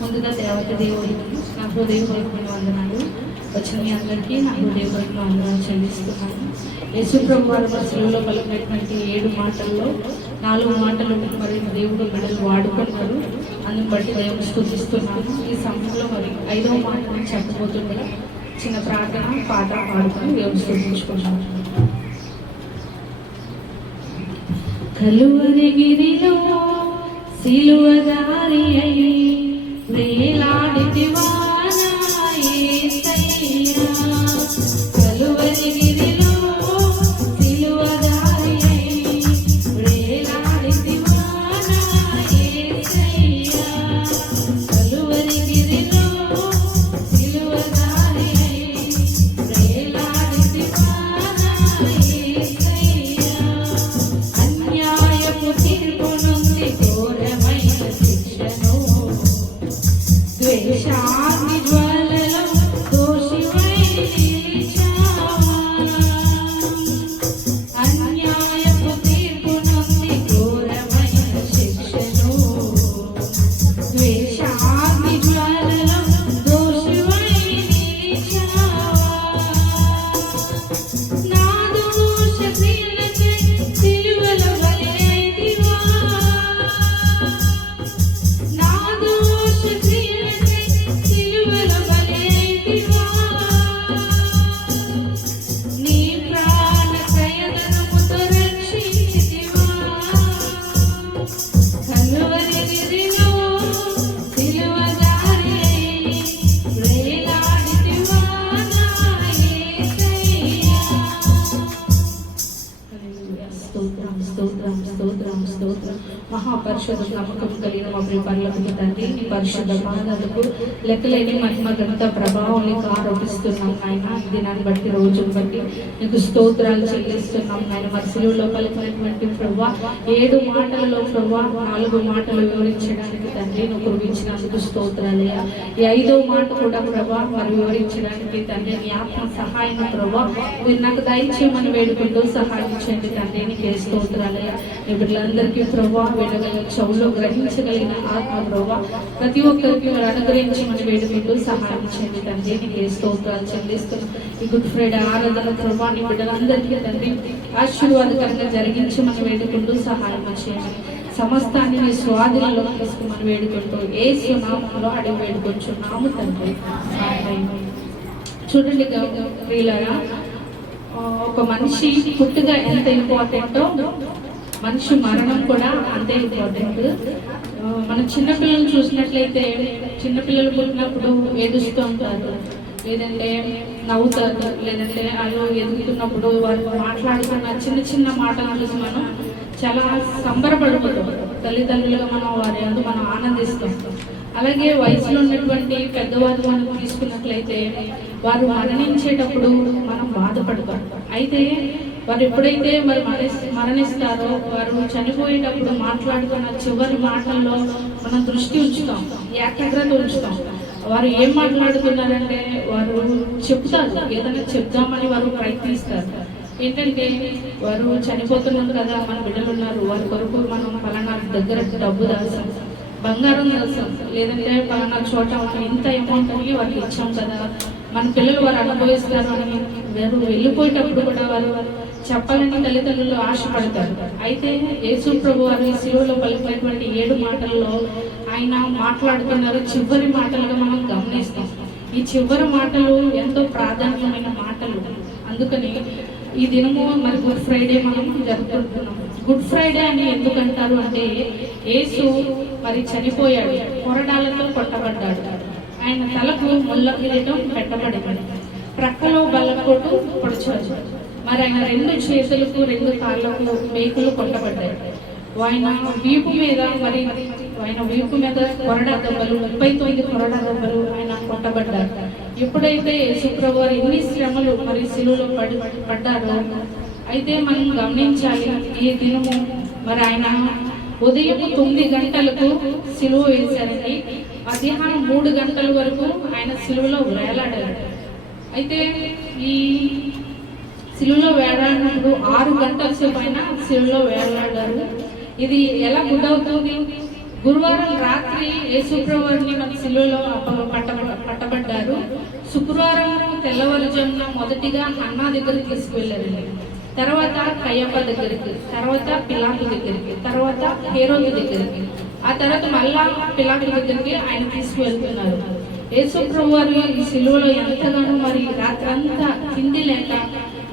ముందుగా దేవత దేవుడికి నా హృదయపూర్వకమైన వందనాలు. వచ్చిన మీ అందరికీ నా హృదయపూర్వక వందనాలు చెల్లిస్తున్నాను. యేసు ప్రభు వారి బస్సులలో పలికినటువంటి 7 మాటల్లో 4 మాటలు మరి దేవుడు బిడ్డలు వాడుకున్నారు. అందుని బట్టి దేవుడు స్తుతిస్తున్నాను. ఈ సమయంలో మరి 5వ మాటను చెప్పబోతుండగా చిన్న ప్రార్థన పాట పాడుకుని దేవుడు స్తుతించుకున్నాను. కలువరిగిరిలో సిలువదారి అయి వేలాడితివా నా యేసయ్యా. కలువరిగిరిలో సిలువదారి అయి వేలాడితివా నా యేసయ్యా. కలువరిగిరిలో సిలువదారి అయి వేలాడితివా నా యేసయ్యా. అన్యాయపు తీర్పు నుండి ఘోరమైన శిక్షను ద్వేషాగ్ని జ్వాలలో దోషివై నిలిచావా. అన్యాయపు తీర్పు నుండి ఘోరమైన శిక్షను ద్వేషాగ్ని జ్వాలలో దోషివై నిలిచావా. నా దోష క్రియలకై సిలువలో బలైతివా. నా దోష క్రియలకై సిలువలో బలైతివా. నీ ప్రాణ ప్రయత్నముతో రక్షించితివా. కలువరిగిరిలో సిలువదారి అయి వేలాడితివా నా యేసయ్యా. స్తోత్రం స్తోత్రం స్తోత్రం స్తోత్రం. మహాపరిషద నమ్మకం కలిగిన మా ప్రియ పరలోకపు తండ్రి, నీ పరిశుద్ధ పాదాలకు లెక్కలేని మహిమ ఘనత ప్రభావం నీకు ఆరోపిస్తున్నాం నాయన. దినాన్ని బట్టి రోజును బట్టి నీకు స్తోత్రాలు చెల్లిస్తున్నాం నాయన. మరి సిలువలో పలికినటువంటి ప్రభా 7 మాటలలో ప్రభా 4 మాటలు వివరించడానికి తండ్రి నువ్వు కురిపించినందుకు స్తోత్రాలయ్యా. ఈ 5వ మాట కూడా ప్రభా మరి వివరించడానికి తండ్రి నీ ఆత్మ సహాయం ప్రభా మీరు నాకు దయచేయమని వేడుకుంటూ సహాయం చేయండి తండ్రి. నీకే స్తోత్రాలయ్యా. నీ బిడ్డలందరికీ ప్రభా వినగల చెవులో గ్రహించగలిగిన ఆత్మ ప్రభా ప్రతి ఒక్కరికి మీరు అనుగ్రహించమని వేడుకుంటూ సహాయం చేయండి తండ్రి. నీకే స్తోత్రాలు చెల్లిస్తున్నాం. ఈ గుడ్ ఫ్రైడే ఆరాధన ప్రభా నీ బిడ్డలందరికీ తండ్రి ఆశీర్వాదకరంగా జరిగించమని వేడుకుంటూ సహాయం చేయండి. సమస్తాన్ని మీ స్వాధీనంలో తీసుకోమని వేడుకుంటూ యేసు నామములో అడిగి వేడుకొంచున్నాము తండ్రి. ఆమేన్. చూడండి ప్రియులారా, ఒక మనిషి పుట్టుక ఎంత ఇంపార్టెంటో మనిషి మరణం కూడా అంతే ఇంపార్టెంట్. మన చిన్నపిల్లలు చూసినట్లయితే చిన్నపిల్లలు పుట్టినప్పుడు ఏడుస్తూ ఉంటారు, లేదంటే నవ్వుతారు, లేదంటే వాళ్ళు ఎదుగుతున్నప్పుడు వాళ్ళు మాట్లాడుతున్న చిన్న చిన్న మాటలు చూసి మనం చాలా సంబరపడిపోతాం. తల్లిదండ్రులుగా మనం వారి అందు మనం ఆనందిస్తాం. అలాగే వయసులో ఉన్నటువంటి పెద్దవారు మనం తీసుకున్నట్లయితే వారు మరణించేటప్పుడు మనం బాధపడతాం. అయితే వారు ఎప్పుడైతే మరి మరణిస్తారో వారు చనిపోయేటప్పుడు మాట్లాడుతున్న చివరి మాటల్లో మనం దృష్టి ఉంచుతాం, ఏకాగ్రత ఉంచుతాం. వారు ఏం మాట్లాడుతున్నారంటే వారు చెప్తారు, ఏదైనా చెప్దామని వారు ప్రయత్నిస్తారు. ఏంటంటే వారు చనిపోతున్నారు కదా, మన బిడ్డలు ఉన్నారు, వారి కొరకు మనం ఫలానా దగ్గర డబ్బు దాస్తాం, బంగారం దాస్తాం, లేదంటే ఫలానా చోట ఇంత అమౌంట్ అని వారికి ఇచ్చాం కదా, మన పిల్లలు వారు అనుభవిస్తారు అని వారు వెళ్ళిపోయేటప్పుడు కూడా వారు చెప్పాలని తల్లిదండ్రులు ఆశపడతారు. అయితే యేసు ప్రభు వారి సిలువలో పలికినటువంటి 7 మాటల్లో ఆయన మాట్లాడుతున్నారు చివరి మాటలుగా మనం గమనిస్తాం. ఈ చివరి మాటలు ఎంతో ప్రాధాన్యమైన మాటలు. అందుకని ఈ దినము మరి గుడ్ ఫ్రైడే మనం జరుపుకుంటున్నాం. గుడ్ ఫ్రైడే అని ఎందుకంటారు అంటే యేసు మరి చనిపోయాడు, కొరడాలతో కొట్టబడ్డాడు, ఆయన తలకు ముళ్ళ కిరీటం పెట్టబడింది, ప్రక్కలో బల్లపోటు పొడిచారు, మరి ఆయన 2 చేతులకు 2 కాళ్ళకు మేకులు కొట్టబడ్డాయి. ఆయన వీపు మీద కొరడా దెబ్బలు 39 కొరడా దెబ్బలు ఆయన కొట్టబడ్డారు. ఎప్పుడైతే యేసుప్రభు వారు ఎన్ని శ్రమలు మరి సిలువలో పడ్డారో అయితే మనం గమనించాలి. ఈ దినము మరి ఆయన ఉదయం 9 గంటలకు సిలువ వేశారండి. మధ్యాహ్నం 3 గంటల వరకు ఆయన సిలువలో వేలాడారు. అయితే ఈ సిలువలో వేలాడినప్పుడు 6 గంటల సేపు అయినా సిలువలో వేలాడారు. ఇది ఎలా గుడ్ అవుతుంది? గురువారం రాత్రి యేసుప్రభువుని మన శిలువలో పట్టబడ్డారు. శుక్రవారం తెల్లవారుజామున మొదటిగా అన్నా దగ్గరికి తీసుకువెళ్ళారండి. తర్వాత కయ్యప్ప దగ్గరికి, తర్వాత పిలాతు దగ్గరికి, తర్వాత హేరోదు దగ్గరికి, ఆ తర్వాత మళ్ళా పిలాతు దగ్గరికి ఆయన తీసుకువెళ్తున్నారు. యేసుప్రభు వారు ఈ శిలువలో ఎంతగానో మరి రాత్రంతా తిండి లేక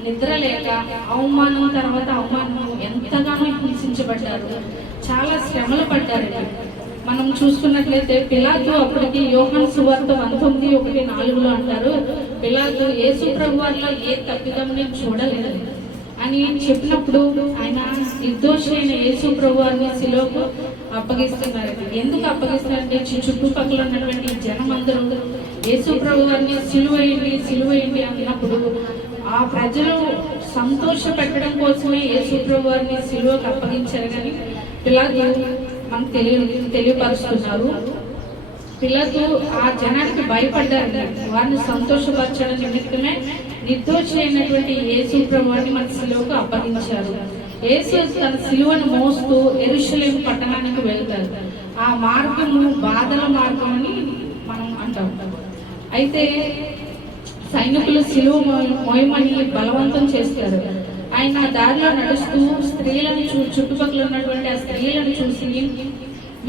నిద్ర లేక అవమానం తర్వాత అవమానం ఎంతగానో హింసించబడ్డారు. చాలా శ్రమలు పడ్డారండి. మనం చూసుకున్నట్లయితే పిలాతు అప్పటికి యోహాను సువార్త 19:1-4 అంటారు, పిలాతు యేసుప్రభు వారిలో ఏ తప్పిదం నేను చూడలేదు అని చెప్పినప్పుడు ఆయన నిర్దోషి అయిన యేసుప్రభు వారిని శిలువకు అప్పగిస్తున్నారు. ఎందుకు అప్పగిస్తారంటే చుట్టుపక్కల ఉన్నటువంటి జనం అందరూ యేసుప్రభు వారిని సిలువేయండి అన్నప్పుడు ఆ ప్రజలు సంతోష పెట్టడం కోసమే యేసుప్రభు వారిని సిలువకు అప్పగించారు. కానీ పిలాతు మనకు తెలియపరుస్తున్నారు. పిలాతు ఆ జనానికి భయపడ్డారు. వారిని సంతోషపరచడం నిమిత్తమే నిర్దోషి అయినటువంటి యేసుప్రభు వారిని మన సిలువకు అప్పగించారు. యేసు తన సిలువను మోస్తూ యెరూషలేము పట్టణానికి వెళ్తారు. ఆ మార్గము బాధల మార్గం అని మనం అంటాం. అయితే సైనికులు సిలువ మోయమని బలవంతం చేస్తారు. ఆయన దారిలో నడుస్తూ స్త్రీలను చుట్టుపక్కల ఉన్నటువంటి ఆ స్త్రీలను చూసి,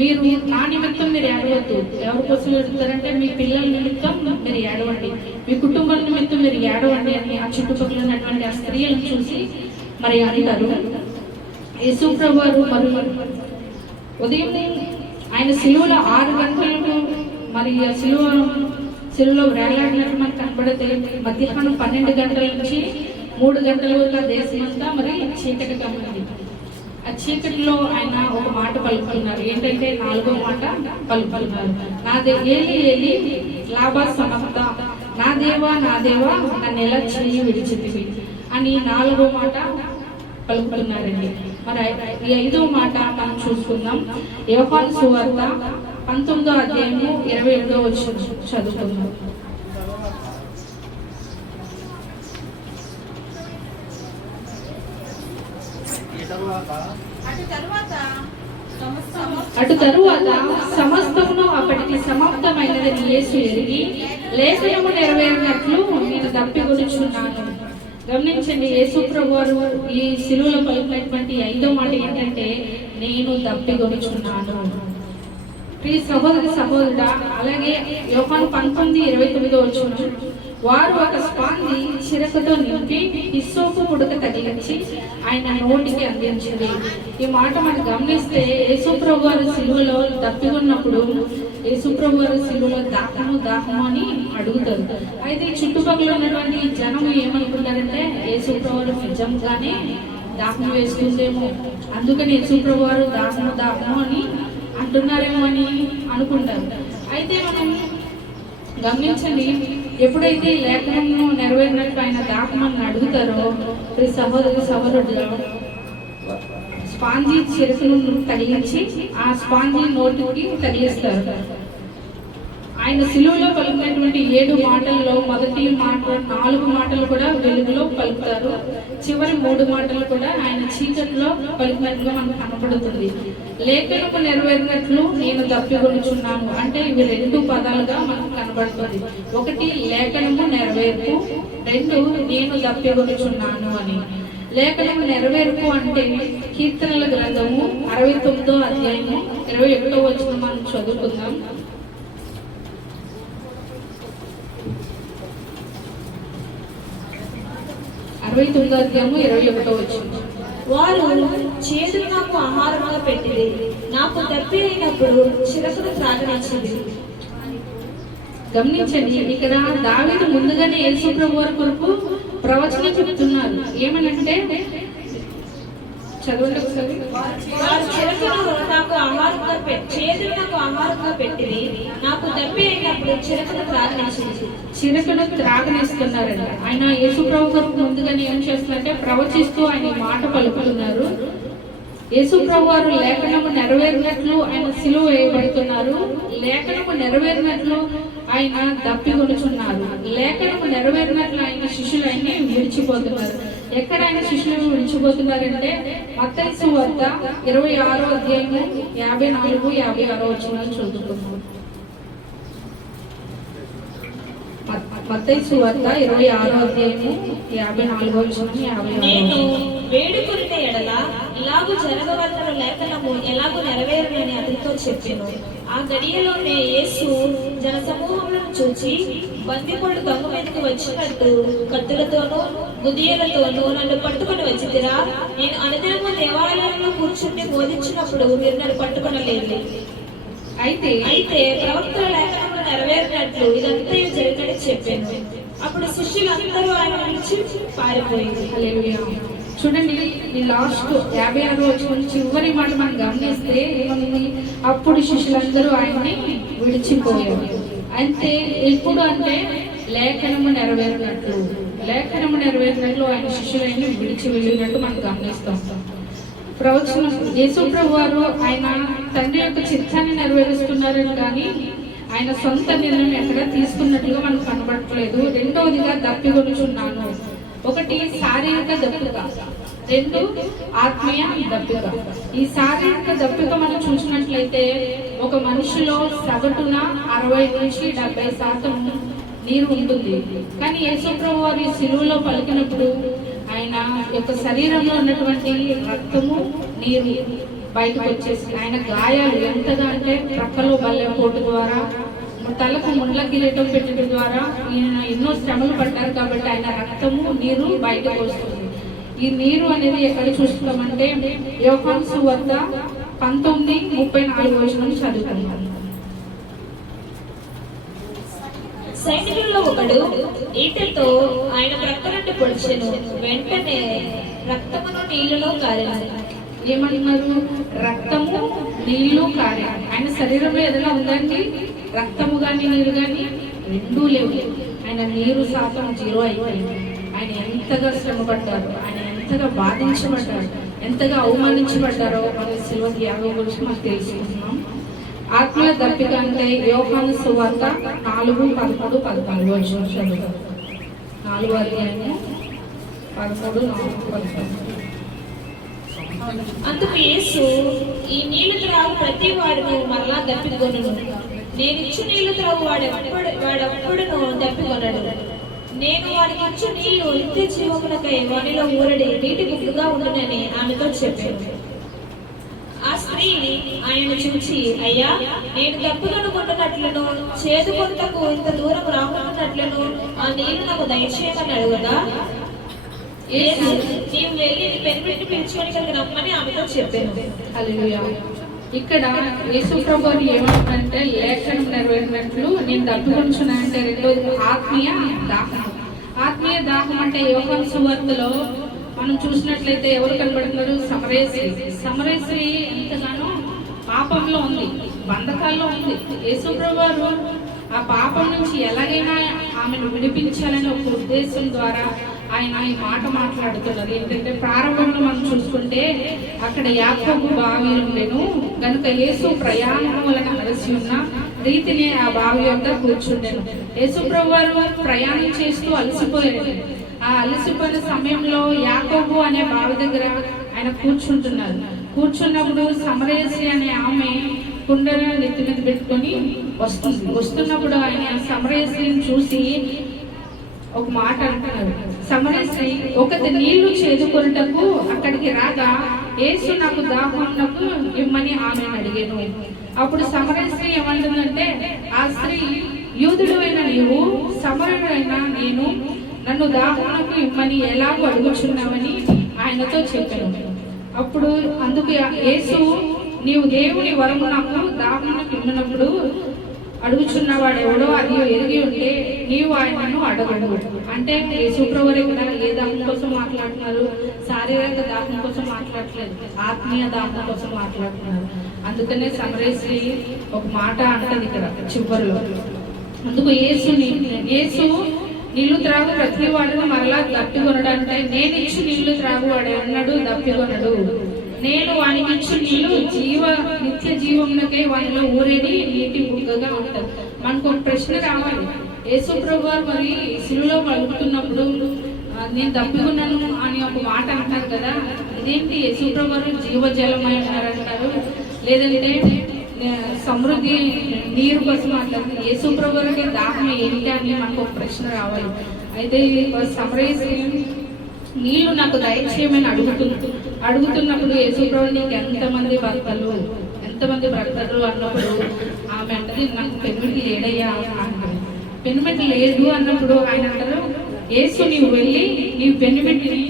మీరు నా నిమిత్తం మీరు ఏడవద్దు, ఎవరి కోసం ఏడుతారంటే మీ పిల్లల నిమిత్తం మీరు ఏడవండి, మీ కుటుంబం నిమిత్తం మీరు ఏడవండి అని ఆ చుట్టుపక్కల ఉన్నటువంటి ఆ స్త్రీలను చూసి మరి అంటారు. యేసుప్రభు వారు మరి ఉదయం ఆయన సిలువలో 6 గంటలకు మరి సిలువలో వేలాడినట్టు మనకు కనబడితే మధ్యాహ్నం 12 గంటల నుంచి 3 గంటల వరకు దేశమంతా మరి చీకటి కమ్మింది. ఆ చీకటిలో ఆయన ఒక మాట పలుకుతున్నారు. ఏంటంటే 4వ మాట పలుకుతున్నారు, ఏలి లాభా సమస్త, నా దేవా నన్ను ఎలా చేయి విడిచితివి అని 4వ మాట పలుకుతున్నారండి. మరి ఈ 5వ మాట మనం చూసుకుందాం. యోహాను సువార్త 19:27 చదువుకుందాం. అటు తరువాత సమస్తమును అప్పటికి సమాప్తమైనదని యేసు ఎరిగి లేఖనము నెరవేరినట్లు నేను తప్పికొనుచున్నాను. గమనించండి, యేసుప్రభు వారు ఈ శిలువలో పలికినటువంటి 5వ మాట ఏంటంటే నేను తప్పికొనుచున్నాను. ప్రియ సహోదరుడా, అలాగే యోహాను 19:29 వారు ఒక స్పాంది చిరకతో నింపి హిస్సోపు పుడక తగిలించి ఆయన నోటికి అందించింది. ఈ మాట మనం గమనిస్తే యేసుప్రభు వారు సిలువలో తప్పికొన్నప్పుడు యేసుప్రభు వారు సిలువలో దాహము అని అడుగుతారు. అయితే చుట్టుపక్కల ఉన్నటువంటి జనం ఏమనుకుంటారంటే యేసుప్రభు వారు నిజంగానే దాహం వేస్తుందేమో, అందుకని యేసుప్రభు వారు దాహము అని అంటున్నారేమో అని అనుకుంటారు. అయితే మనం గమనించండి, ఎప్పుడైతే లేఖనము నెరవేరినట్టు ఆయన దాహమని అడుగుతారో సహోదరుడు స్పాంజీ చిరకును తగిలించి ఆ స్పాంజీ నోటికి తగిలిస్తారు. ఆయన సిలువలో పలికినటువంటి 7 మాటల్లో మొదటి మాట 4 మాటలు కూడా వెలుగులో పలుకుతారు, చివరి 3 మాటలు కూడా ఆయన చీకటిలో పలికినట్లుగా మనకు కనపడుతుంది. లేఖనము నెరవేరినట్లు నేను తప్పికొనుచున్నాను అంటే ఇవి 2 పదాలుగా మనకు కనబడుతుంది. 1 లేఖనము నెరవేర్పు, 2 నేను తప్పికొనుచున్నాను అని. లేఖనము నెరవేర్పు అంటే కీర్తనల గ్రంథము 69:21 మనం చదువుకుందాం. 69:21 వారు చేదు నాకు ఆహారంగా పెట్టింది, నాకు దప్పి అయినప్పుడు చిరకును త్రాగనిచ్చింది. గమనించండి, ఇక్కడ దావీదు ముందుగానే యేసుప్రభు వారి కొరకు ప్రవచనం చెప్తున్నారు. ఏమనంటే చదవండి ఒకసారి. చేదును నాకు ఆహారంగా పెట్టింది, నాకు దప్పి అయినప్పుడు చిరకును త్రాగనిచ్చింది. చిరకును త్రాగనిస్తున్నారండి. ఆయన యేసుప్రభు కొరకు ముందుగానే ఏం చేస్తున్నారంటే ప్రవచిస్తూ ఆయన మాట పలుకుతున్నారు. యేసుప్రభు వారు లేఖనము నెరవేరినట్లు ఆయన సిలువ వేయబడుతున్నారు. లేఖనము నెరవేరినట్లు ఆయన దప్పికొనుచున్నారు. లేఖనము నెరవేరినట్లు ఆయన శిష్యులు ఆయన్ని విడిచిపోతున్నారు. ఎక్కడ ఆయన శిష్యులను విడిచిపోతున్నారంటే మత్తయి సువార్త 26వ అధ్యాయము 54, 56 వచనాలు చదువుతున్నాం. మత్తయి సువార్త 26వ అధ్యాయము 54 వచనం, 56. నేను వేడుకొనిన ఎడల ఇలాగు జరగవలసిన లేఖనము ఎలాగూ నెరవేరునని అతనితో చెప్పాను. ఆ గడియలోనే యేసు జన సమూహములను చూచి, బందిపోడు దొంగ మీదకి వచ్చినట్టు కత్తులతోనూ గుదియలతోనూ నన్ను పట్టుకొని వచ్చితిరా. నేను అనుదినము దేవాలయంలో కూర్చుండి బోధించినప్పుడు మీరు నన్ను పట్టుకొనలేదు. అయితే ప్రవక్తల లేఖనంలో నెరవేరినట్లు ఇదంతా జరిగినట్టు చెప్పాను. అప్పుడు శిష్యులందరూ ఆయన నుంచి పారిపోయింది. హల్లెలూయా. చూడండి, ఈ లాస్ట్ 56 వచనం చివరి మాట మనం గమనిస్తే ఏమని, అప్పుడు శిష్యులందరూ ఆయన్ని విడిచిపోయారు. అంటే ఎప్పుడు అంటే లేఖనము నెరవేరినట్లు ఆయన శిష్యులైన విడిచి వెళ్ళినట్టు మనం గమనిస్తాం. ప్రవచనం యేసు ప్రభు వారు ఆయన తండ్రి యొక్క చిత్తాన్ని నెరవేరుస్తున్నారని కానీ ఆయన సొంత నిర్ణయం ఎక్కడ తీసుకున్నట్లుగా మనకు కనబడట్లేదు. రెండవదిగా దప్పికొనుచున్నాను. ఒకటి శారీరక దప్పిక, రెండు ఆత్మీయ దప్పిక. ఈ శారీరక దప్పిక మనం చూసినట్లయితే ఒక మనిషిలో సగటున 60 నుంచి 70% నీరు ఉంటుంది. కానీ యేసు ప్రభు వారి శిలువలో పలికినప్పుడు ఆయన యొక్క శరీరంలో ఉన్నటువంటి రక్తము, నీరు బయటకు వచ్చేసి ఆయన గాయాలు ఎంతగా అంటే ప్రక్కలో బల్లెపోటు ద్వారా, తలకు ముండ్ల కిరీటం పెట్టడం ద్వారా ఈయన ఎన్నో శ్రమలు పడ్డారు. కాబట్టి ఆయన రక్తము, నీరు బయటకు వస్తుంది. ఈ నీరు అనేది ఎక్కడ చూస్తామంటే యోహాను సువార్త 19:34 వచనం చదువుతున్నాం. సైనికుల్లో ఒకడు ఈటెతో ఆయన ప్రక్క నుండి పొడిచెను. వెంటనే రక్తమును నీళ్లలో కారెను. ఏమంటున్నారు? రక్తము, నీళ్లు కారారు. ఆయన శరీరంలో ఏదైనా ఉందండి? రక్తము కానీ నీరు కానీ రెండూ లేవు. ఆయన నీరు శాతం 0 అయిపోయింది. ఆయన ఎంతగా శ్రమపడ్డారు, ఆయన ఎంతగా బాధించబడ్డారు, ఎంతగా అవమానించబడ్డారో మన శిలువ త్యాగం గురించి మనం తెలుసుకుంటున్నాం. ఆత్మల దప్పిక అంటే యోహాను సువార్త 4:13, 14 వచనం చదువుతాం. 4వ అధ్యాయము 13, 14. అందుకు యేసు, ఈ నీళ్లు త్రాగు ప్రతి వాడును మరలా దప్పికొనును. నేను ఇచ్చు నీళ్లు త్రాగు వాడెప్పుడును దప్పికొనడు. నేను వాడికి ఇచ్చు నీళ్లు నిత్య జీవమునకై వానిలో ఊరడి నీటి గుడ్డుగా ఉండునని ఆమెతో చెప్పాను. ఆ స్త్రీ ఆయన చూచి, అయ్యా, నేను దప్పికొనుకుంటున్నట్లును చేదు కొంతకు ఇంత దూరం రాకున్నట్లును ఆ నీళ్లు నాకు దయచేయమని అడుగగా, నీవు వెళ్ళి నీ పెనిమిటిని పిలుచుకొని ఇక్కడికి రమ్మని ఆమెతో చెప్పాను. హల్లెలూయా. ఇక్కడ యేసు ప్రభు ఏమంటారంటే లేఖనం నెరవేరినట్లు నేను దప్పికొనుచున్నా అంటే రెండోది ఆత్మీయ దాహం. ఆత్మీయ దాహం అంటే యోహాను సువార్తలో మనం చూసినట్లయితే ఎవరు కనబడుతున్నారు? సమరయస్త్రీ ఎంతగానో పాపంలో ఉంది, బంధకాల్లో ఉంది. యేసు ప్రభు ఆ పాపం నుంచి ఎలాగైనా ఆమెను విడిపించాలని ఒక ఉద్దేశం ద్వారా ఆయన ఈ మాట మాట్లాడుతున్నారు. ఏంటంటే ప్రారంభంలో మనం చూసుకుంటే అక్కడ యాకోబు బావి ఉండెను కనుక యేసు ప్రయాణం వలన అలసి ఉన్న రీతిని ఆ బావి వద్ద కూర్చుండెను. యేసు ప్రభువారు ప్రయాణం చేస్తూ అలసిపోయారు. ఆ అలసిపోయిన సమయంలో యాకోబు అనే బావి దగ్గర ఆయన కూర్చుంటున్నారు. కూర్చున్నప్పుడు సమరయస్త్రీ అనే ఆమె కుండను నెత్తి మీద పెట్టుకొని వస్తున్నప్పుడు ఆయన సమరయస్త్రీని చూసి ఒక మాట అంటున్నారు. సమరయస్త్రీ ఒకటి నీళ్లు చేదుకొనుటకు అక్కడికి రాగా యేసు నాకు దాహమునకు ఇమ్మని ఆమెను అడిగాను. అప్పుడు సమరయస్త్రీ ఏమంటుందంటే, ఆ స్త్రీ, యూదుడు అయిన నీవు సమరయుడైన నేను నన్ను దాహమునకు ఇమ్మని ఎలాగో అడుగుచున్నావని ఆయనతో చెప్పాను. అప్పుడు అందుకు యేసు, నీవు దేవుని వరము నాకు దాహమునకు ఇమ్మనప్పుడు అడుగుచున్నవాడు ఎవడో అది ఎరిగి ఉంటే నీవు ఆయనను అడగడు. అంటే యేసుప్రభువారు ఇక్కడ ఏ దాహం కోసం మాట్లాడుతున్నారు? శారీరక దాహం కోసం మాట్లాడట్లేదు, ఆత్మీయ దాహం కోసం మాట్లాడుతున్నారు. అందుకనే సమరయస్త్రీ ఒక మాట అంటది ఇక్కడ చివరిలో. అందుకు యేసు నీళ్లు త్రాగు ప్రతి వాడును మరలా దప్పికొనడంటే నేను ఇచ్చి నీళ్లు త్రాగువాడు అన్నాడు దప్పికొనడు. నేను వానికి ఇచ్చి నీళ్లు నిత్య జీవమునకై వానిలో ఊరేది నీటి బుగ్గగా ఉంటుంది. మనకు ఒక ప్రశ్న రావాలి. యేసు ప్రభువారు మరి శిలువలో పలుకుతున్నప్పుడు నేను తప్పికున్నాను అని ఒక మాట అంటారు కదా, ఇదేంటి యేసుప్రభు జీవజలమై ఉన్నారంటారు, లేదంటే సమృద్ధి నీరు కోసం మాట్లాడుతుంది, యేసుప్రభుకి దాహం ఏంటి అని మనకు ఒక ప్రశ్న రావాలి. అయితే సమరసి నీళ్లు నాకు దయచేయమని అడుగుతున్నప్పుడు యేసుప్రభు నీకు ఎంతమంది భర్తలు అన్నప్పుడు ఆమె అంటది నాకు పెనిమిటి లేడయ్యా అంటారు. పెనిమిటి లేదు అన్నప్పుడు ఆయన అంటారు, యేసు నీవు వెళ్ళి నీ పెనిమిటిని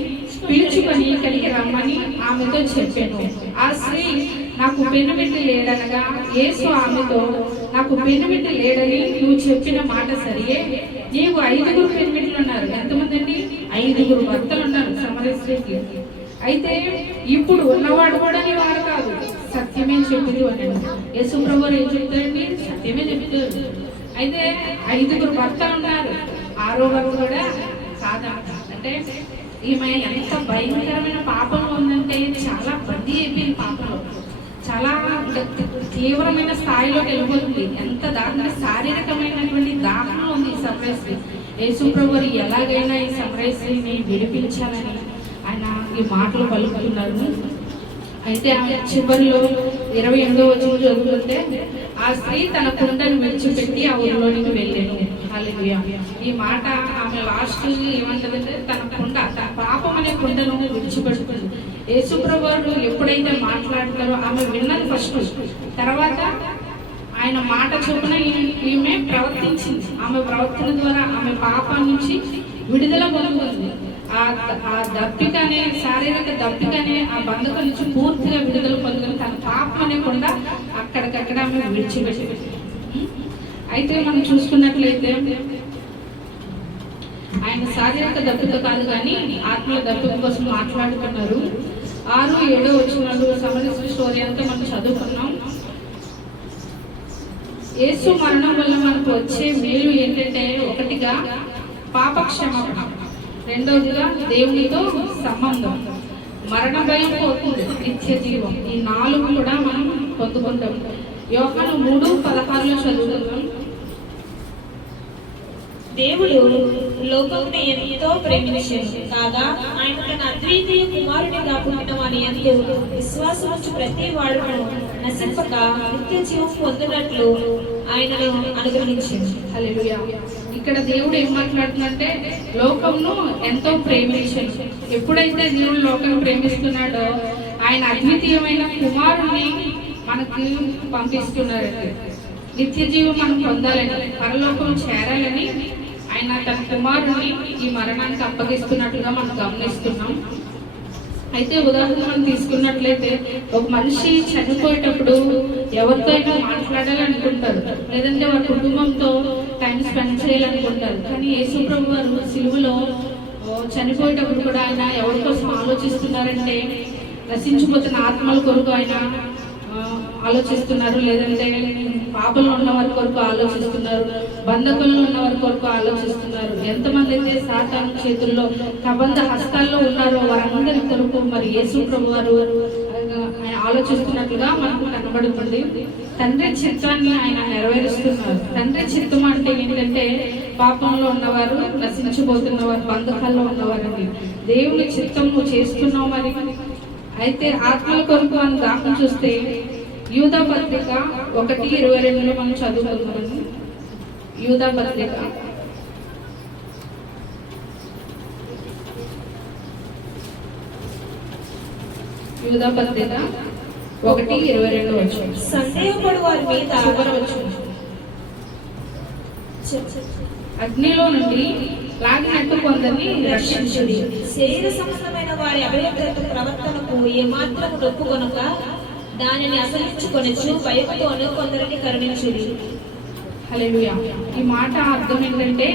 పిలుచుకొని ఇక్కడికి రమ్మని ఆమెతో చెప్పాను. ఆ స్త్రీ నాకు పెనిమిటి లేడనగా యేసు ఆమెతో నాకు పెనిమిటి లేడని నువ్వు చెప్పిన మాట సరియే, నీవు 5 పెనిమిట్లు ఉన్నారు. ఎంతమంది అండి? 5 భర్తలు ఉన్నారు సమరస్త్రీకి. అయితే ఇప్పుడు ఉన్నవాడు కూడా నీ వారు కాదు, సత్యమే చెప్పింది అన్నాడు. యేసుప్రభు ఏం చెప్తారండి? సత్యమే చెప్తారు. అయితే 5 భర్తలు ఉన్నారు, 6వ భర్త కూడా కాదంట. అంటే ఈమె ఎంత భయంకరమైన పాపంలో ఉందంటే చాలా బందీ అయిపోయింది, పాపంలో చాలా తీవ్రమైన స్థాయిలోకి వెళ్ళిపోతుంది. ఎంత దాని శారీరకమైనటువంటి దాహంలో ఉంది ఈ సమరస్త్రీ. యేసుప్రభు ఎలాగైనా ఈ సమరస్త్రీని విడిపించాలని ఆయన ఈ మాటలు పలుకుతున్నారు. అయితే ఆ చివరిలో 28వ వచనం చదువుతుంటే, ఆ స్త్రీ తన కుండను విడిచిపెట్టి ఆ ఊరిలోనికి వెళ్ళాను. హల్లెలూయా. ఈ మాట ఆమె లాస్ట్ ఏమంటదంటే తన పాపం అనే కుండను విడిచిపెడుతుంది. యేసుప్రభు ఎప్పుడైతే మాట్లాడతారో ఆమె విన్నది ఫస్ట్, తర్వాత ఆయన మాట చొప్పున ఈమె ప్రవర్తించింది. ఆమె ప్రవర్తన ద్వారా ఆమె పాపం నుంచి విడుదల పొందుతుంది. ఆ దప్పికనే శారీరక దప్పికనే ఆ బంధకం నుంచి పూర్తిగా విడుదల పొందుకొని తన పాపం అనేకుండా అక్కడికక్కడ ఆమె విడిచిపెట్టి. అయితే మనం చూసుకున్నట్లయితే ఆయన శారీరక దప్పిక కాదు కానీ ఆత్మల దప్పిక కోసం మాట్లాడుతున్నారు. 6, 7 వచనాలు సమరస్త్రీ స్టోరీ అంతా మనం చదువుకున్నాం. యేసు మరణం వల్ల మనకు వచ్చే మేలు ఏంటంటే, ఒకటిగా పాప క్షమాపణ, రెండవదిగా దేవునితో సంబంధం, మరణ భయం పోతుంది, నిత్య జీవం. ఈ 4 కూడా మనం పొందుకుంటాం. యోహాను 3:16 చదువుతున్నాం. దేవుడు లోకమును ఎంతో ప్రేమించాడు కాగా ఆయన తన అద్వితీయ కుమారునిగా పుట్టిన వాని యందు విశ్వాసం ఉంచి ప్రతి వాడును నశింపక నిత్య జీవం పొందినట్లు ఆయనను అనుగ్రహించాడు. హల్లెలూయా. ఇక్కడ దేవుడు ఏం మాట్లాడుతుందంటే లోకమును ఎంతో ప్రేమించాడు. ఎప్పుడైతే దేవుడు లోకం ప్రేమిస్తున్నాడో ఆయన అద్వితీయమైన కుమారుని మనకి పంపిస్తున్నారండి. నిత్య జీవం మనం పొందాలని, పరలోకం చేరాలని ఆయన తన కుమారుని ఈ మరణానికి అప్పగిస్తున్నట్లుగా మనం గమనిస్తున్నాం. అయితే ఉదాహరణ మనం తీసుకున్నట్లయితే ఒక మనిషి చనిపోయేటప్పుడు ఎవరితో అయినా మాట్లాడాలనుకుంటారు, లేదంటే వారి కుటుంబంతో టైం స్పెండ్ చేయాలనుకుంటారు. కానీ యేసుప్రభు వారు సిలువలో చనిపోయేటప్పుడు కూడా ఆయన ఎవరి కోసం ఆలోచిస్తున్నారంటే నశించిపోతున్న ఆత్మల కొరకు ఆయన ఆలోచిస్తున్నారు, లేదంటే పాపంలో ఉన్న వారి కొరకు ఆలోచిస్తున్నారు, బంధకుల్లో ఉన్న వారి కొరకు ఆలోచిస్తున్నారు. ఎంతమంది అయితే సాతాను చేతుల్లో కబంధ హస్తాల్లో ఉన్నారో వారందరి కొరకు మరి యేసుప్రభు వారు ఆయన ఆలోచిస్తున్నట్లుగా మనకు కనబడుతుంది. తండ్రి చిత్తాన్ని ఆయన నెరవేరుస్తున్నారు. తండ్రి చిత్తం అంటే ఏంటంటే పాపంలో ఉన్నవారు, నశించిపోతున్నవారు, బంధకాల్లో ఉన్నవారని దేవుని చిత్తము చేస్తున్నాం. మరి అయితే ఆత్మల కొరకు మనం దాఖలు చూస్తే యూదా పత్రిక 1:22 మనం చదువుకుంటున్నాము. యూదా పత్రిక 1:22 వచ్చు. సందేహపడు వారి మీద అగ్నిలో నుండి లాగినట్టు కొందరిని రక్షించుడి. శరీర సంబంధమైన వారి అభయత్వ ప్రవర్తనకు ఏమాత్రం నొప్పుకొనక దానిని అసహించుకొనొచ్చు భయముతోను కొందరిని కరుణించుడి. హల్లెలూయా. ఈ మాట అర్థం ఏంటంటే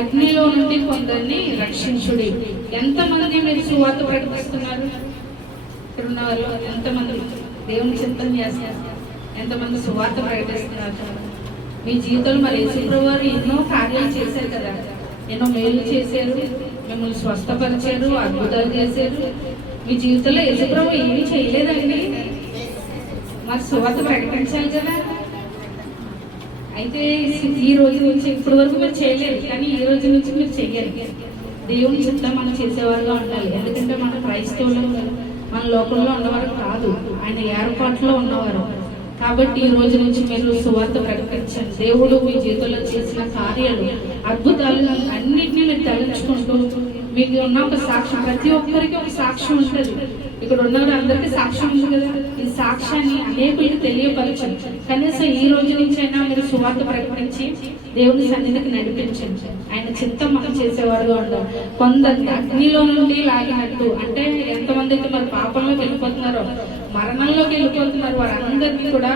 అగ్నిలో నుండి కొందరిని రక్షించుడి. ఎంతమంది మీరు సువార్త ప్రకటిస్తున్నారు? ఇక్కడ ఉన్న వాళ్ళు ఎంతమంది దేవుని చింతన చేస్తారు? ఎంతమంది సువార్త ప్రకటిస్తున్నారు? మీ జీవితంలో మరి యేసుప్రభు వారు ఎన్నో కార్యాలు చేశారు కదా, ఎన్నో మేలు చేశారు, మిమ్మల్ని స్వస్థపరిచారు, అద్భుతాలు చేశారు. మీ జీవితంలో యేసుప్రభు ఏమీ చేయలేదండి, మరి సువార్త ప్రకటించాలి కదా. అయితే ఈ రోజు నుంచి ఇప్పటి వరకు మీరు చేయలేదు, కానీ ఈ రోజు నుంచి మీరు చెయ్యాలి. దేవుని చిత్తం మనం చేసేవారుగా ఉండాలి. ఎందుకంటే మన క్రైస్తవులు మన లోకంలో ఉన్నవారు కాదు, ఆయన ఏర్పాట్లో ఉన్నవారు. కాబట్టి ఈ రోజు నుంచి మీరు సువార్త ప్రకటించండి. దేవుడు మీ జీవితంలో చేసిన కార్యాలు, అద్భుతాలు అన్నింటినీ మీరు తలంచుకుంటూ మీకు ఉన్న ఒక సాక్ష్యం, ప్రతి ఒక్కరికి ఒక సాక్ష్యం ఉంటుంది. ఇక్కడ ఉన్నవారు అందరికీ సాక్ష్యం ఉంది కదా, ఈ సాక్ష్యాన్ని అనేకులకు తెలియపరచండి. కనీసం ఈ రోజు నుంచి అయినా మీరు సువార్త ప్రకటించి దేవుని సన్నిధికి నడిపించండి. ఆయన చిత్తం మనం చేసేవారుగా ఉండాలి. కొందరు అగ్నిలో నుండి లాగినట్టు, అంటే ఎంతమందికి మరి పాపంలోకి వెళ్ళిపోతున్నారో, మరణంలోకి వెళ్ళిపోతున్నారు, వారందరినీ కూడా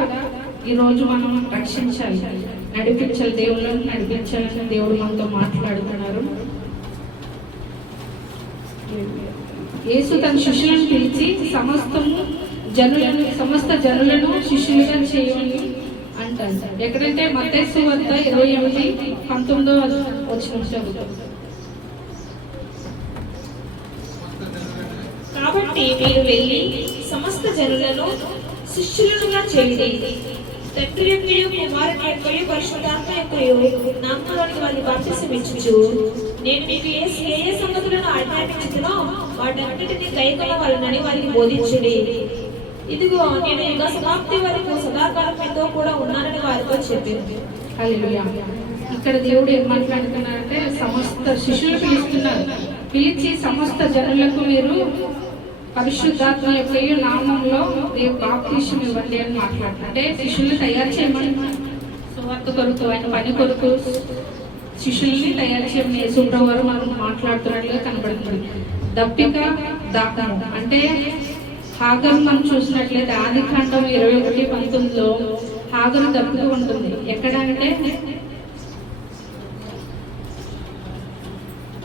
ఈ రోజు మనం రక్షించాలి, నడిపించాలి, దేవుళ్ళని నడిపించాలని దేవుడు మనతో మాట్లాడుతున్నారు. యేసు తన శిష్యులను పిలిచి సమస్త జనులను శిష్యులుగా చేయమని అంటారు. ఎక్కడంటే మత్తయి సువార్త 28:19 వచ్చిన చదువుతాం. కాబట్టి మీరు వెళ్ళి సమస్త జనులను శిష్యులుగా చేయండి. తండ్రి యొక్కయు కుమారుని యొక్కయు పరిశుద్ధాత్మ యొక్కయు నామములోని వారిని బాప్తిసమిచ్చుచు నేను మీకు ఏ సంగతులను ఆజ్ఞాపించుచునో వాటన్నిటిని కైకొనవలెనని వారికి బోధించుడి. ఇదిగో నేను యుగ సమాప్తి వరకు సదాకాలం మీతో కూడా ఉన్నానని వారితో చెప్పింది. హల్లెలూయా. ఇక్కడ దేవుడు ఏం మాట్లాడుతున్నారంటే సమస్త శిష్యులు పిలిచి సమస్త జనులకు మీరు పరిశుద్ధాత్మ యొక్క నామంలో బాప్తిసం ఇవ్వండి అని మాట్లాడుతున్నారు. అంటే శిష్యుల్ని తయారు చేయమని, సువార్త కొరకు, ఆయన పని కొరకు శిష్యుల్ని తయారు చేయమని యేసుప్రభువు వారు మనం మాట్లాడుతున్నట్లుగా కనబడుతుంది. దప్పిక దాహం అంటే హాగరు మనం చూసినట్లయితే ఆదికాండం 21:19 హాగరు దప్పిక ఉంటుంది. ఎక్కడ అంటే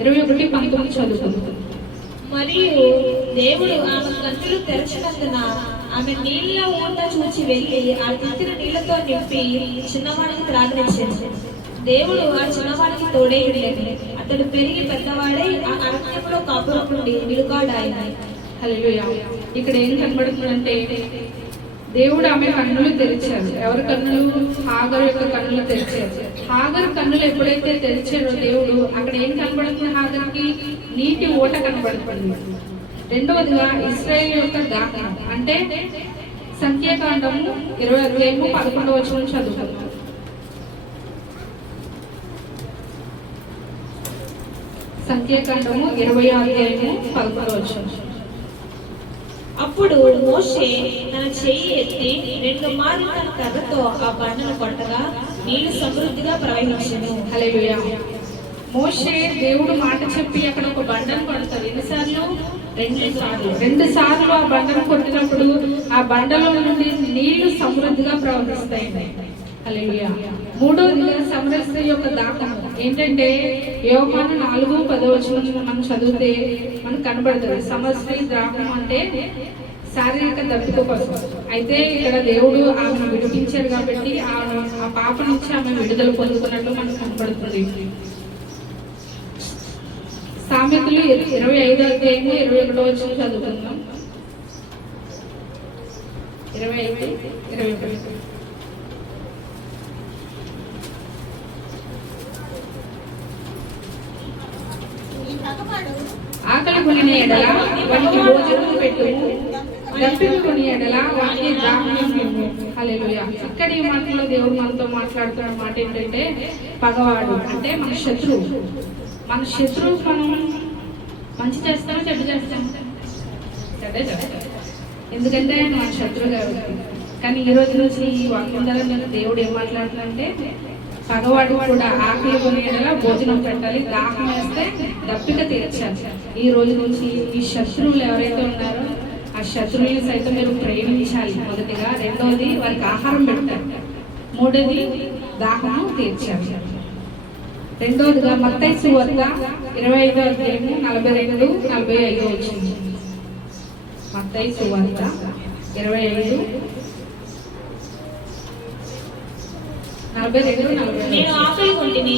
21:19 చదువుతుంది. మరియు దేవుడు ఆమె కన్నులు తెరచినందున ఆమె నీళ్ళ ఊట చూచి వెళ్ళి ఆ తిత్తిన నీళ్లతో నింపి చిన్నవాడికి త్రాగనిచ్చింది. దేవుడు ఆ చిన్నవాడికి తోడేయుడని అతడు పెరిగి పెద్దవాడై ఆ అరణ్యంలో కాపురం నుండి నిలుగాడాయన. హల్లెలూయా. ఇక్కడ ఏం కనబడుతుందంటే దేవుడు ఆమె కన్నులు తెరిచారు. ఎవరి కన్నులు? హాగరు యొక్క కన్నులు తెరిచారు. హాగరు కన్నులు ఎప్పుడైతే తెరిచారో దేవుడు, అక్కడ ఏం కనబడుతుంది? హాగర్కి నీటి ఓట కనబడుతుంది. రెండవదిగా ఇశ్రాయేలు యొక్క దాహం, అంటే సంఖ్యాకాండము 20:11 చదువుతున్నాం. సంఖ్యాకాండము 20:11. అప్పుడు మోషే తన చెయ్యి ఎత్తి 2 మార్లు తన కర్రతో ఆ బండను కొట్టగా నీళ్లు సమృద్ధిగా ప్రవహించెను. హల్లెలూయా. మోషే దేవుడు మాట చెప్పి అక్కడ ఒక బండను కొడతారు. ఎన్నిసార్లు? 2 సార్లు ఆ బండను కొట్టినప్పుడు ఆ బండలో నుండి నీళ్లు సమృద్ధిగా ప్రవహిస్తాయి. హల్లెలూయా. మూడోదిగా సమరస్త యొక్క దాహం ఏంటంటే యోహాను 4:10 మనం చదివితే మనకు కనబడుతుంది. సమరస్త దాహం అంటే శారీరక దప్పిక కోసం. అయితే ఇక్కడ దేవుడు ఆమెను విడిపించారు కాబట్టి ఆ పాప నుంచి ఆమె విడుదల పొందుతున్నట్లు మనకు కనబడుతుంది. సామెతలు 25:21 చదువుకుందాం. 25:21. ఆకలి కొనిన ఎడల వానికి భోజనం పెట్టు, దప్పిక కొని ఎడల వానికి దాహం ఇవ్వు. హల్లెలూయా. ఇక్కడ ఈ మాటలో దేవుడు మనతో మాట్లాడుతున్న మాట ఏంటంటే పగవాడు అంటే మన శత్రువు. మన శత్రువు మనం మంచి చేస్తామో చెడ్డ చేస్తాం? చెడ్డే చేస్తాం, ఎందుకంటే ఆయన మన శత్రువు కాబట్టి. కానీ ఈ రోజు నుంచి ఈ వాక్యం ద్వారా దేవుడు ఏం మాట్లాడుతున్నారంటే పగవాడు కూడా ఆకలి కొని ఎడల భోజనం పెట్టాలి, దాహం వేస్తే దప్పిక తీర్చాలి. ఈ రోజు నుంచి ఈ శత్రువులు ఎవరైతే ఉన్నారో ఆ శత్రువుని సైతం మీరు ప్రేమించాలి మొదటిగా. రెండోది వారికి ఆహారం పెట్టాలి. మూడోది దాహము తీర్చాలి. రెండోదిగా మత్తయి సువార్త 25:42-45 వచ్చింది. మత్తయి సువార్త 25:42-45. నేను ఆకలి కొంటిని,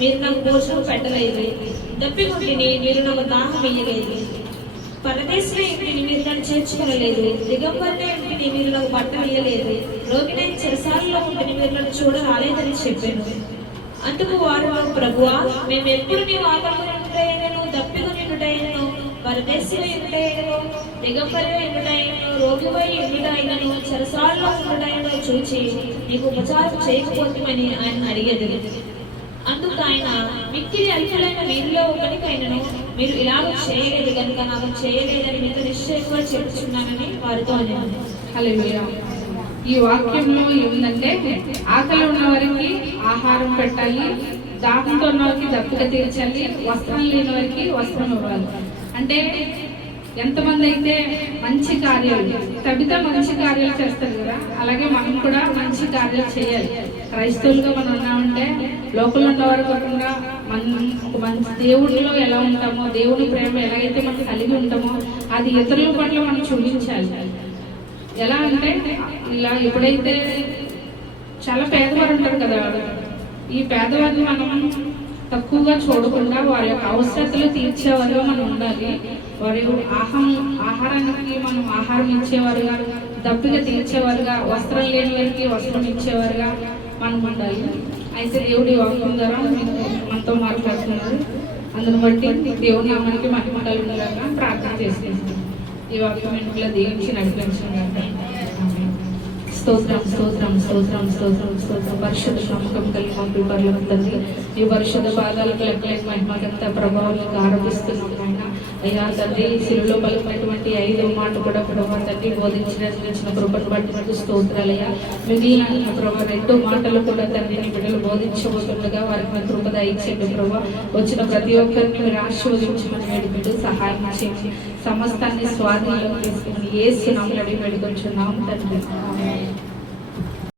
మీరు నాకు భోజనం పెట్టలేదు. దప్పికొంటిని, మీరు నాకు దాహం వేయలేదు. పరదేశంలో ఇంటిని మీరు నన్ను చేర్చుకోలేదు. దిగంబరిన ఇంటిని మీరు నాకు బట్ట వేయలేదు. రోగినైన చెరసాలలో ఉంటిని మీరు నన్ను చూడ రాలేదని చెప్పాను. అందుకు వారు, ప్రభువా, మేము ఎప్పుడు నీవు ఆకలిగా ఉండుటైనను, దప్పిగా ఉండుటైనను, పరదేశిగా ఉండుటైనను, దిగంబరిగా ఉండుటైనను, రోగివై ఉండుటైనను, చెరసాలలో ఉండుటైనను చూచి నీకు ఉపచారం చేయకపోతామని ఆయన అడిగేది. అందుకు ఆయన, మిక్కిలి అల్పులైన వీరిలో ఒకరికైనను మీరు ఇలాగ చేయలేదు కనుక నాకు చేయలేదని మీతో నిశ్చయంగా చెప్పుచున్నానని వారితో అనేవారు. హల్లెలూయా. ఈ వాక్యంలో ఏముందంటే, ఆకలి ఉన్న వారికి ఆహారం పెట్టాలి, దాహంతో ఉన్న వారికి దప్పిక తీర్చాలి, వస్త్రం లేని వారికి వస్త్రం ఇవ్వాలి. అంటే ఎంతమంది అయితే మంచి కార్యాలు, తబిత మంచి కార్యాలు చేస్తారు కదా, అలాగే మనం కూడా మంచి కార్యాలు చేయాలి. క్రైస్తవులుగా మనం ఉన్నామంటే లోకంలో ఉన్నవారు కాకుండా మనం ఒక మంచి దేవుడిలో ఎలా ఉంటామో, దేవుని ప్రేమ ఎలాగైతే మనం కలిగి ఉంటామో అది ఇతరుల పట్ల మనం చూపించాలి. ఎలా అంటే, ఇలా ఎప్పుడైతే చాలా పేదవారు ఉంటారు కదా, ఈ పేదవారిని మనం తక్కువగా చూడకుండా వారి యొక్క అవసరతలు తీర్చేవారుగా మనం ఉండాలి. వారి ఆహారానికి మనం ఆహారం ఇచ్చేవారుగా, దప్పిగా తీర్చేవారుగా, వస్త్రం లేని వారికి వస్త్రం ఇచ్చేవారుగా మనం ఉండాలి. అయితే దేవుడి వాక్యం ద్వారా మనతో మాట్లాడుతున్నారు. అందును బట్టి దేవుని నామానికి మహిమ కలుగునుగాక ప్రార్థన చేసేస్తాం. ఈ వాక్యం ఇంట్లో దీవించి నడిపించాలి. స్తోత్రం స్తోత్రం స్తోత్రం స్తోత్రం స్తోత్రం. పరిశుద్ధ నమ్మకం కలిగి మా పరలోక తండ్రి, ఈ పరిశుద్ధ పాదాలకు లెక్కలేక మహిమకంత ప్రభావాలకు ఆరోపిస్తున్నాం ఆయన. అయ్యా తండ్రి, శిలువలో పలికినటువంటి 5వ మాట కూడా ప్రభావ తండ్రి బోధించిన కృపను బట్టి మనకు స్తోత్రాలయ్యా. మిగిలిన ప్రభావ 2 మాటలు కూడా తండ్రిని బిడ్డలు బోధించబోతుండగా వారికి కృప దయచేయండి ప్రభావ. వచ్చిన ప్రతి ఒక్కరిని మీరు ఆశీర్వదించమని వేడుకుంటూ సహాయం చేయండి. సమస్తాన్ని స్వాధీనంలో తీసుకుని యేసు నామములో అడిగి వేడుకొంచున్నాం తండ్రి.